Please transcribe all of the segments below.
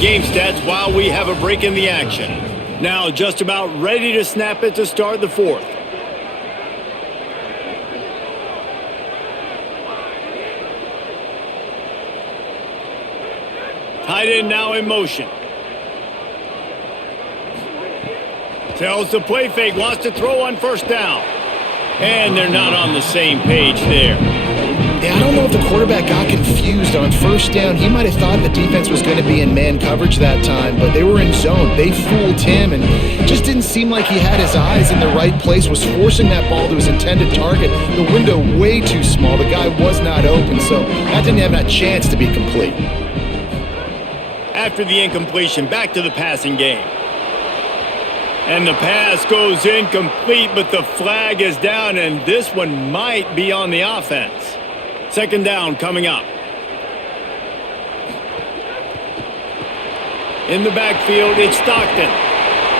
game stats while we have a break in the action. Now just about ready to snap it to start the fourth. Tight end now in motion. Tells the play fake, wants to throw on first down. And they're not on the same page there. Yeah, I don't know if the quarterback got confused on first down. He might have thought the defense was going to be in man coverage that time, but they were in zone. They fooled him, and it just didn't seem like he had his eyes in the right place, was forcing that ball to his intended target. The window way too small. The guy was not open, so that didn't have that chance to be complete. After the incompletion, back to the passing game. And the pass goes incomplete, but the flag is down, and this one might be on the offense. Second down coming up. In the backfield, it's Stockton.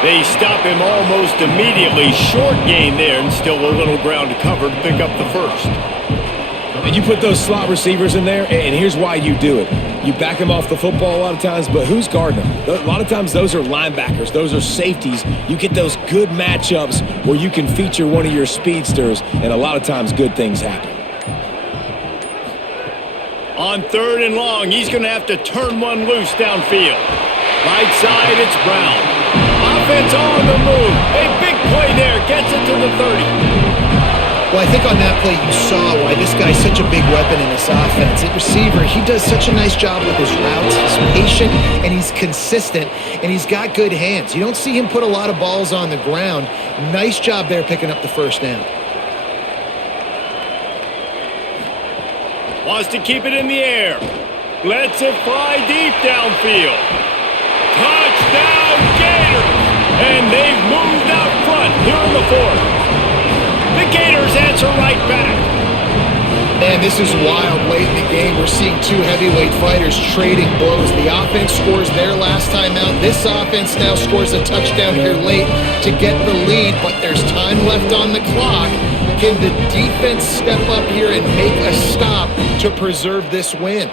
They stop him almost immediately. Short gain there, and still a little ground to cover to pick up the first. And you put those slot receivers in there, and here's why you do it. You back them off the football a lot of times, but who's guarding them? A lot of times those are linebackers. Those are safeties. You get those good matchups where you can feature one of your speedsters, and a lot of times good things happen. On third and long, he's going to have to turn one loose downfield. Right side, it's Brown. Offense on the move. A big play there. Gets it to the 30. Well, I think on that play you saw why this guy's such a big weapon in this offense. At receiver, he does such a nice job with his routes. He's patient, and he's consistent, and he's got good hands. You don't see him put a lot of balls on the ground. Nice job there picking up the first down. Wants to keep it in the air. Lets it fly deep downfield. Touchdown, Gators! And they've moved out front here in the fourth. The Gators answer right back. Man, this is wild. Late in the game, we're seeing two heavyweight fighters trading blows. The offense scores their last time out. This offense now scores a touchdown here late to get the lead, but there's time left on the clock. Can the defense step up here and make a stop to preserve this win?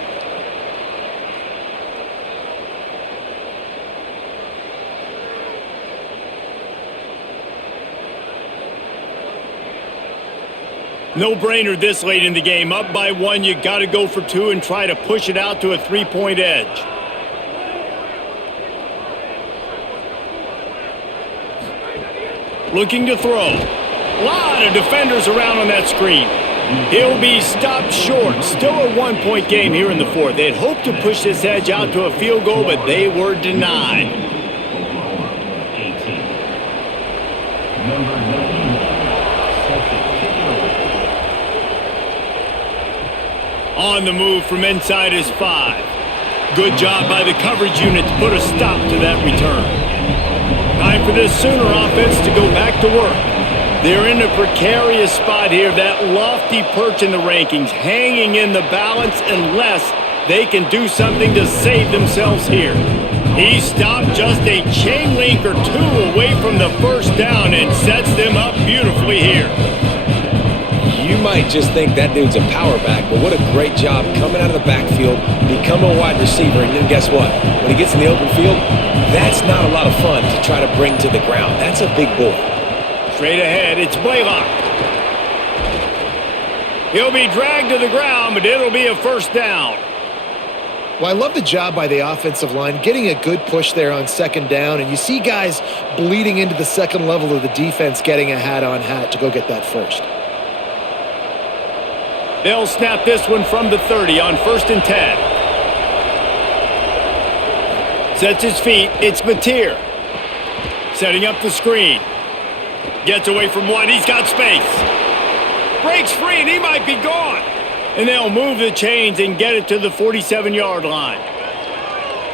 No-brainer this late in the game. Up by one, you got to go for two and try to push it out to a three-point edge. Looking to throw. A lot of defenders around on that screen. He'll be stopped short. Still a one-point game here in the fourth. They'd hoped to push this edge out to a field goal, but they were denied. On the move from inside his 5. Good job by the coverage unit to put a stop to that return. Time for this Sooner offense to go back to work. They're in a precarious spot here, that lofty perch in the rankings, hanging in the balance unless they can do something to save themselves here. He stopped just a chain link or two away from the first down and sets them up beautifully here. You might just think that dude's a power back, but what a great job coming out of the backfield, becoming a wide receiver, and then guess what? When he gets in the open field, that's not a lot of fun to try to bring to the ground. That's a big boy. Straight ahead, it's Blaylock. He'll be dragged to the ground, but it'll be a first down. Well, I love the job by the offensive line, getting a good push there on second down, and you see guys bleeding into the second level of the defense, getting a hat-on-hat to go get that first. They'll snap this one from the 30 on 1st and 10. Sets his feet. It's Mateer. Setting up the screen. Gets away from one. He's got space. Breaks free, and he might be gone. And they'll move the chains and get it to the 47-yard line.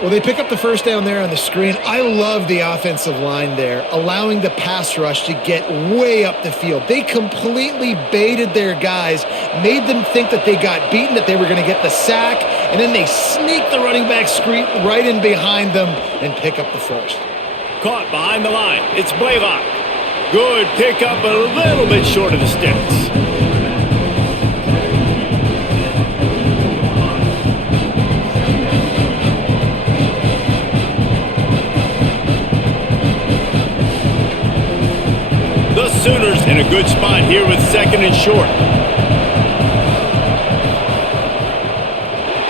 Well, they pick up the first down there on the screen. I love the offensive line there, allowing the pass rush to get way up the field. They completely baited their guys, made them think that they got beaten, that they were going to get the sack, and then they sneak the running back screen right in behind them and pick up the first. Caught behind the line. It's Blaylock. Good pickup, a little bit short of the sticks. Sooners in a good spot here with second and short.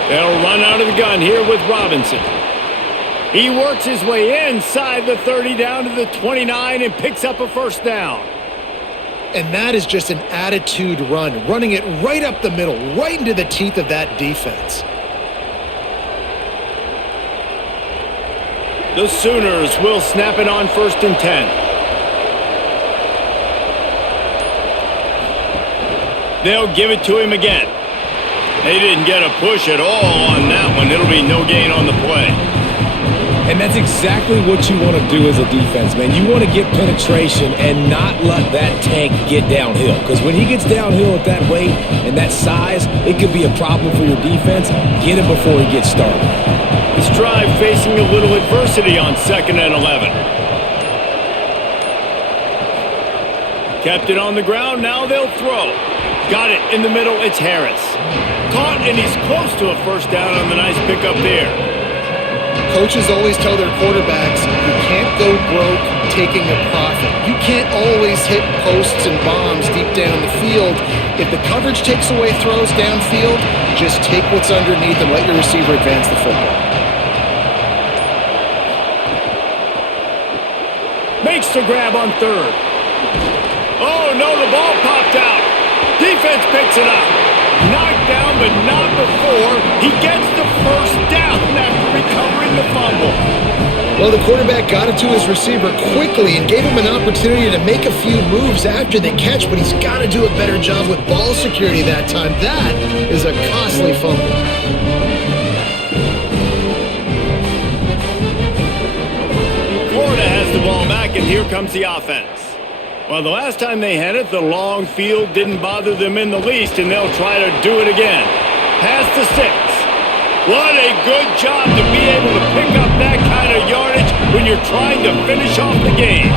They'll run out of the gun here with Robinson. He works his way inside the 30 down to the 29 and picks up a first down. And that is just an attitude run, running it right up the middle, right into the teeth of that defense. The Sooners will snap it on 1st and 10. They'll give it to him again. They didn't get a push at all on that one. It'll be no gain on the play. And that's exactly what you want to do as a defense, man. You want to get penetration and not let that tank get downhill. Because when he gets downhill at that weight and that size, it could be a problem for your defense. Get him before he gets started. This drive facing a little adversity on 2nd and 11. Kept it on the ground. Now they'll throw. Got it in the middle. It's Harris. Caught, and he's close to a first down on the nice pickup there. Coaches always tell their quarterbacks, you can't go broke taking a profit. You can't always hit posts and bombs deep down the field. If the coverage takes away throws downfield, just take what's underneath and let your receiver advance the football. Makes the grab on 3rd. Oh, no, the ball popped out. Defense picks it up. Knocked down, but not before he gets the first down after recovering the fumble. Well, the quarterback got it to his receiver quickly and gave him an opportunity to make a few moves after the catch, but he's got to do a better job with ball security that time. That is a costly fumble. Florida has the ball back, and here comes the offense. Well, the last time they had it, the long field didn't bother them in the least, and they'll try to do it again. Pass to 6. What a good job to be able to pick up that kind of yardage when you're trying to finish off the game.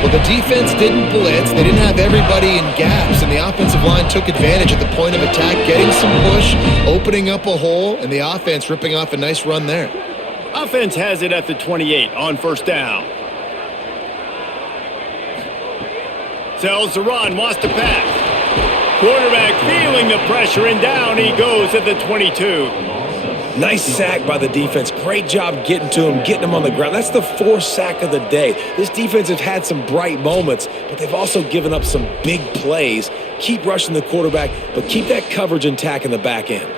Well, the defense didn't blitz. They didn't have everybody in gaps, and the offensive line took advantage at the point of attack, getting some push, opening up a hole, and the offense ripping off a nice run there. Offense has it at the 28 on 1st down. Tells the run, wants to pass. Quarterback feeling the pressure, and down he goes at the 22. Nice sack by the defense. Great job getting to him, getting him on the ground. That's the 4th sack of the day. This defense has had some bright moments, but they've also given up some big plays. Keep rushing the quarterback, but keep that coverage intact in the back end.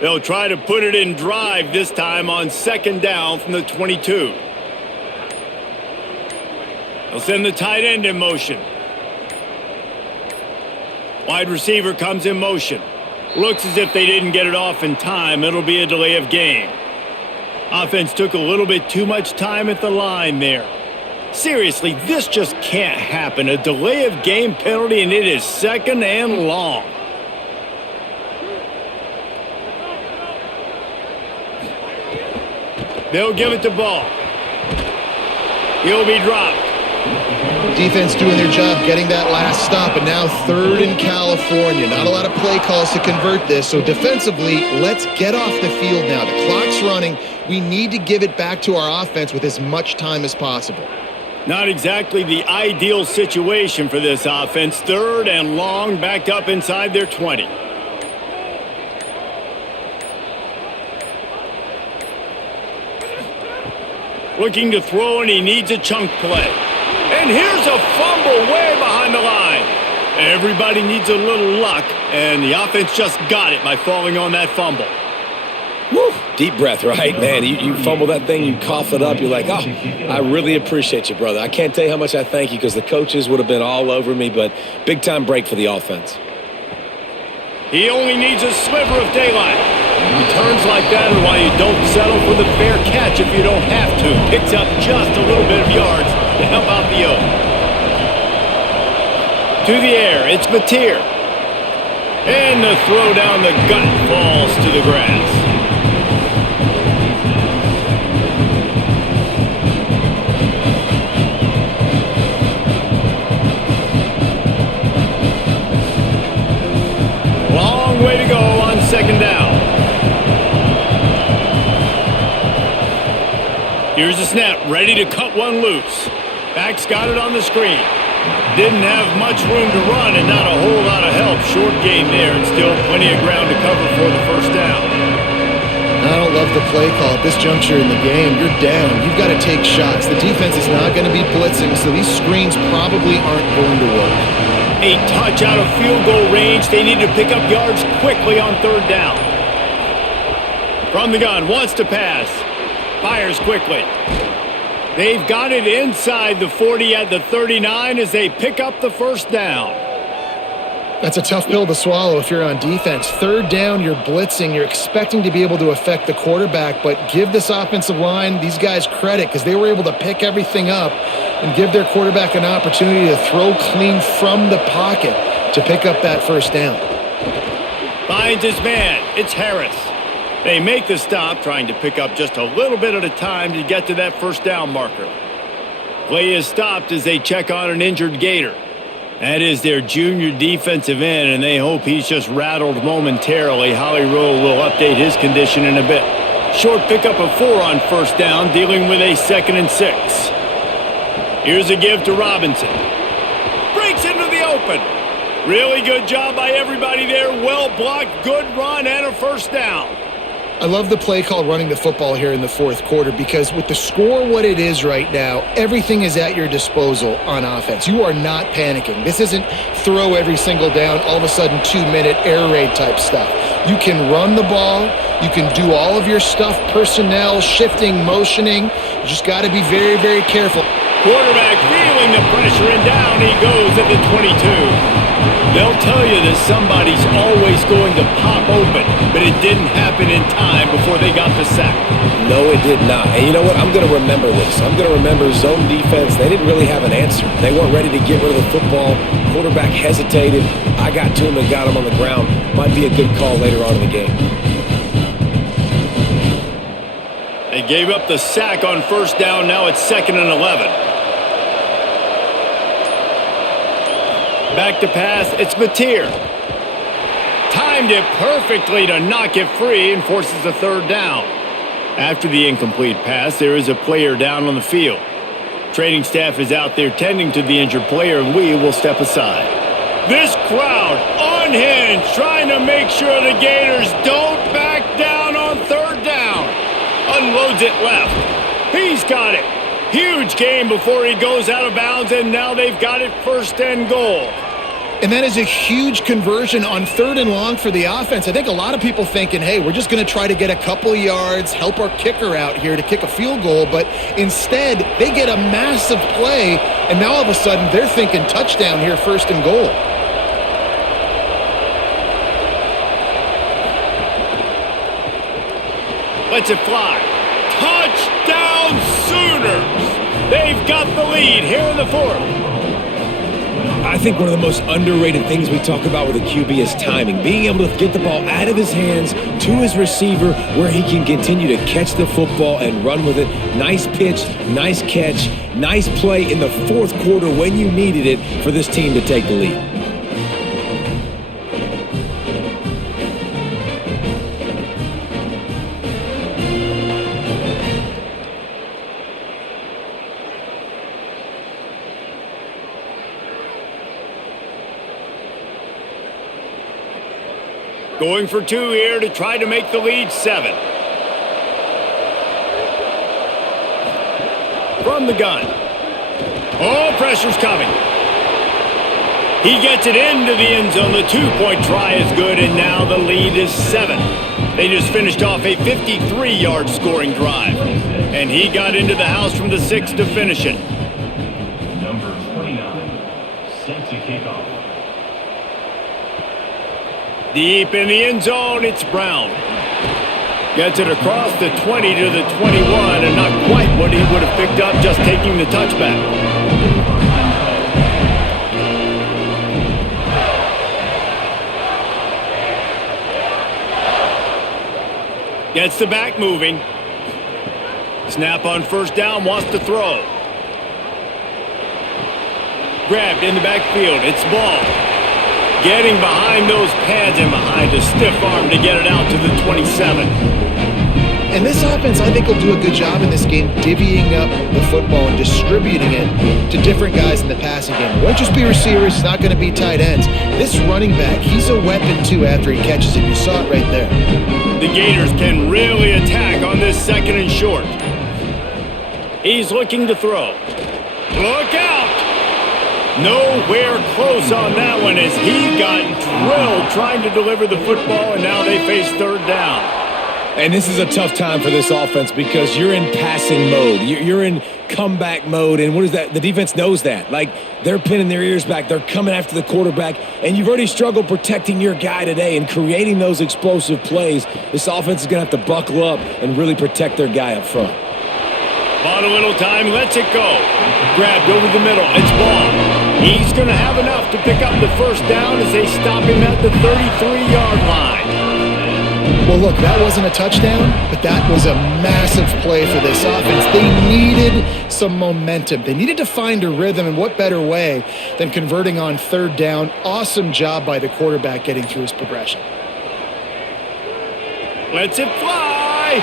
They'll try to put it in drive this time on 2nd down from the 22. They'll send the tight end in motion. Wide receiver comes in motion. Looks as if they didn't get it off in time. It'll be a delay of game. Offense took a little bit too much time at the line there. Seriously, this just can't happen. A delay of game penalty, and it is 2nd and long. They'll give it to Ball. He'll be dropped. Defense doing their job getting that last stop, and now 3rd in California. Not a lot of play calls to convert this, so defensively, let's get off the field now. The clock's running. We need to give it back to our offense with as much time as possible. Not exactly the ideal situation for this offense. 3rd and long, backed up inside their 20. Looking to throw, and he needs a chunk play. And here's a fumble way behind the line. Everybody needs a little luck, and the offense just got it by falling on that fumble. Woo! Deep breath, right? Man, you fumble that thing, you cough it up, you're like, oh, I really appreciate you, brother. I can't tell you how much I thank you, because the coaches would have been all over me, but big-time break for the offense. He only needs a sliver of daylight. Returns like that are why you don't settle for the fair catch if you don't have to. Picks up just a little bit of yards to help out the O. To the air, it's Mateer. And the throw down the gut falls to the grass. Long way to go on 2nd down. Here's the snap, ready to cut one loose. Back's got it on the screen. Didn't have much room to run and not a whole lot of help. Short gain there and still plenty of ground to cover for the first down. I don't love the play call at this juncture in the game. You're down. You've got to take shots. The defense is not going to be blitzing, so these screens probably aren't going to work. A touch out of field goal range. They need to pick up yards quickly on third down. From the gun, wants to pass. Fires quickly. They've got it inside the 40 at the 39 as they pick up the first down. That's a tough pill to swallow if you're on defense. Third down, you're blitzing. You're expecting to be able to affect the quarterback, but give this offensive line, these guys, credit because they were able to pick everything up and give their quarterback an opportunity to throw clean from the pocket to pick up that first down. Finds his man. It's Harris. They make the stop, trying to pick up just a little bit at a time to get to that first down marker. Play is stopped as they check on an injured Gator. That is their junior defensive end, and they hope he's just rattled momentarily. Holly Rowe will update his condition in a bit. Short pickup of 4 on first down, dealing with a 2nd and 6. Here's a give to Robinson. Breaks into the open. Really good job by everybody there. Well blocked, good run, and a first down. I love the play call running the football here in the fourth quarter because with the score what it is right now, everything is at your disposal on offense. You are not panicking. This isn't throw every single down, all of a sudden 2-minute air raid type stuff. You can run the ball. You can do all of your stuff, personnel, shifting, motioning. You just got to be very, very careful. Quarterback feeling the pressure, and down he goes at the 22. They'll tell you that somebody's always going to pop open, but it didn't happen in time before they got the sack. No, it did not. And you know what? I'm going to remember this. I'm going to remember zone defense. They didn't really have an answer. They weren't ready to get rid of the football. Quarterback hesitated. I got to him and got him on the ground. Might be a good call later on in the game. They gave up the sack on first down. Now it's 2nd and 11. Back to pass, it's Mateer. Timed it perfectly to knock it free and forces a third down. After the incomplete pass, there is a player down on the field. Training staff is out there tending to the injured player, and we will step aside. This crowd, unhinged, trying to make sure the Gators don't back down on third down. Unloads it left. He's got it. Huge game before he goes out of bounds, and now they've got it 1st and goal. And that is a huge conversion on 3rd and long for the offense. I think a lot of people thinking, hey, we're just going to try to get a couple of yards, help our kicker out here to kick a field goal. But instead, they get a massive play, and now all of a sudden they're thinking touchdown here, 1st and goal. Lets it fly. Touchdown Sooners! They've got the lead here in the 4th. I think one of the most underrated things we talk about with a QB is timing. Being able to get the ball out of his hands to his receiver where he can continue to catch the football and run with it. Nice pitch, nice catch, nice play in the 4th quarter when you needed it for this team to take the lead. Going for 2 here to try to make the lead 7. From the gun. Oh, pressure's coming. He gets it into the end zone. The 2-point try is good, and now the lead is 7. They just finished off a 53-yard scoring drive, and he got into the house from the 6 to finish it. Number 29, set to kick off. Deep in the end zone, it's Brown. Gets it across the 20 to the 21, and not quite what he would have picked up just taking the touchback. Gets the back moving. Snap on first down, wants to throw. Grabbed in the backfield, it's Ball. Getting behind those pads and behind a stiff arm to get it out to the 27. And this offense, I think, will do a good job in this game divvying up the football and distributing it to different guys in the passing game. It won't just be receivers. It's not going to be tight ends. This running back, he's a weapon, too, after he catches it. You saw it right there. The Gators can really attack on this 2nd and short. He's looking to throw. Look out! Nowhere close on that one as he got drilled trying to deliver the football, and now they face 3rd down. And this is a tough time for this offense because you're in passing mode. You're in comeback mode, and what is that? The defense knows that. Like, they're pinning their ears back. They're coming after the quarterback, and you've already struggled protecting your guy today and creating those explosive plays. This offense is going to have to buckle up and really protect their guy up front. Bought a little time, lets it go. Grabbed over the middle, it's ball. He's going to have enough to pick up the 1st down as they stop him at the 33-yard line. Well, look, that wasn't a touchdown, but that was a massive play for this offense. They needed some momentum. They needed to find a rhythm, and what better way than converting on 3rd down. Awesome job by the quarterback getting through his progression. Lets it fly.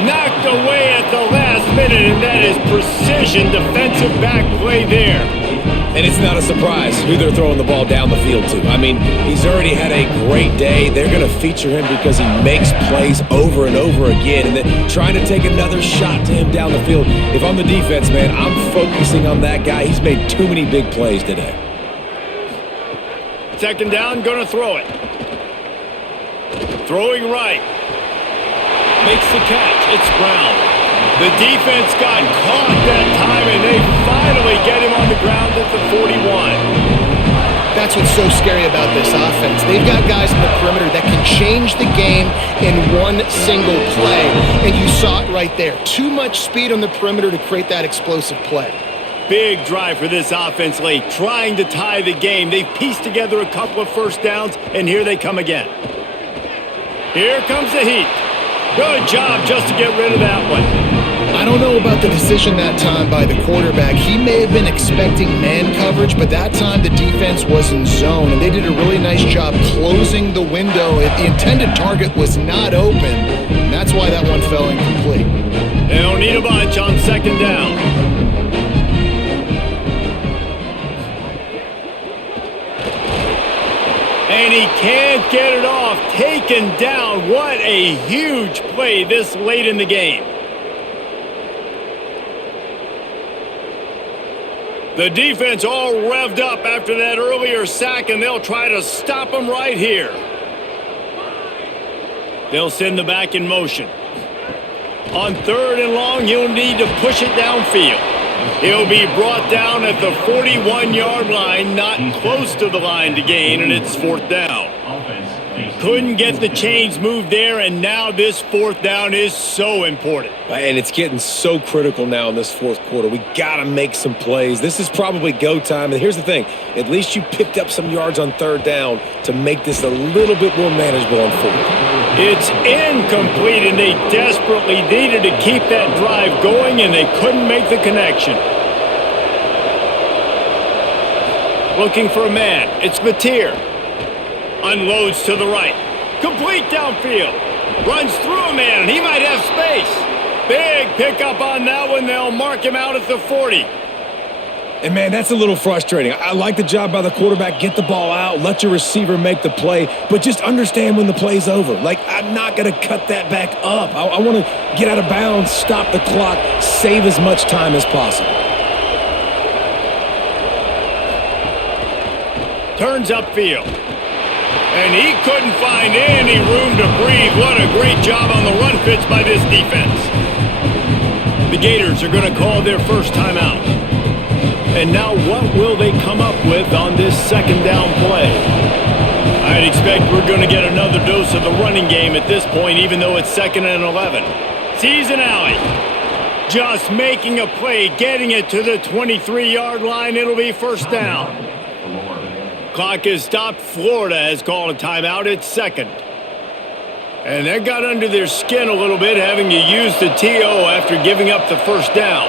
Knocked away at the last minute, and that is precision defensive back play there. And it's not a surprise who they're throwing the ball down the field to. I mean, he's already had a great day. They're going to feature him because he makes plays over and over again, and then trying to take another shot to him down the field. If I'm the defense, man, I'm focusing on that guy. He's made too many big plays today. 2nd down, going to throw it. Throwing right. Makes the catch. It's Brown. The defense got caught that time, and they finally get him on the ground at the 41. That's what's so scary about this offense. They've got guys in the perimeter that can change the game in one single play, and you saw it right there. Too much speed on the perimeter to create that explosive play. Big drive for this offense late, trying to tie the game. They've pieced together a couple of 1st downs, and here they come again. Here comes the heat. Good job just to get rid of that one. I don't know about the decision that time by the quarterback. He may have been expecting man coverage, but that time the defense was in zone, and they did a really nice job closing the window. The intended target was not open, and that's why that one fell incomplete. They don't need a bunch on 2nd down. And he can't get it off. Taken down. What a huge play this late in the game. The defense all revved up after that earlier sack, and they'll try to stop him right here. They'll send the back in motion. On 3rd and long, he'll need to push it downfield. He'll be brought down at the 41-yard line, not close to the line to gain, and it's 4th down. Couldn't get the chains moved there, and now this 4th down is so important. And it's getting so critical now in this 4th quarter. We got to make some plays. This is probably go time. And here's the thing. At least you picked up some yards on 3rd down to make this a little bit more manageable on 4th. It's incomplete, and they desperately needed to keep that drive going, and they couldn't make the connection. Looking for a man. It's Mateer. Unloads to the right. Complete downfield. Runs through a man, and he might have space. Big pickup on that one. They'll mark him out at the 40. And, man, that's a little frustrating. I like the job by the quarterback. Get the ball out. Let your receiver make the play. But just understand when the play's over. Like, I'm not going to cut that back up. I want to get out of bounds, stop the clock, save as much time as possible. Turns upfield. And he couldn't find any room to breathe. What a great job on the run fits by this defense. The Gators are going to call their first timeout. And now what will they come up with on this 2nd down play? I'd expect we're going to get another dose of the running game at this point, even though it's 2nd and 11. Sees an alley. Just making a play, getting it to the 23-yard line. It'll be 1st down. Clock is stopped. Florida has called a timeout. It's 2nd. And that got under their skin a little bit, having to use the TO after giving up the 1st down.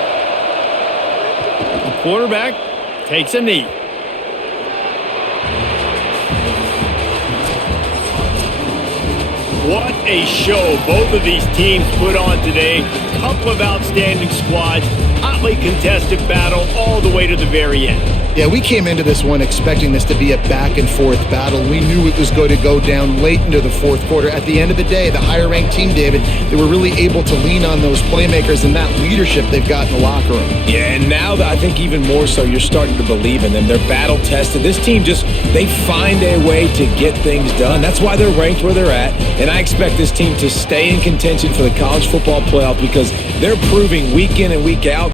The quarterback takes a knee. What a show both of these teams put on today. Couple of outstanding squads, hotly contested battle all the way to the very end. Yeah, we came into this one expecting this to be a back-and-forth battle. We knew it was going to go down late into the fourth quarter. At the end of the day, the higher-ranked team, David, they were really able to lean on those playmakers and that leadership they've got in the locker room. Yeah, and now I think even more so, you're starting to believe in them. They're battle-tested. This team they find a way to get things done. That's why they're ranked where they're at. And I expect this team to stay in contention for the college football playoff because they're proving week in and week out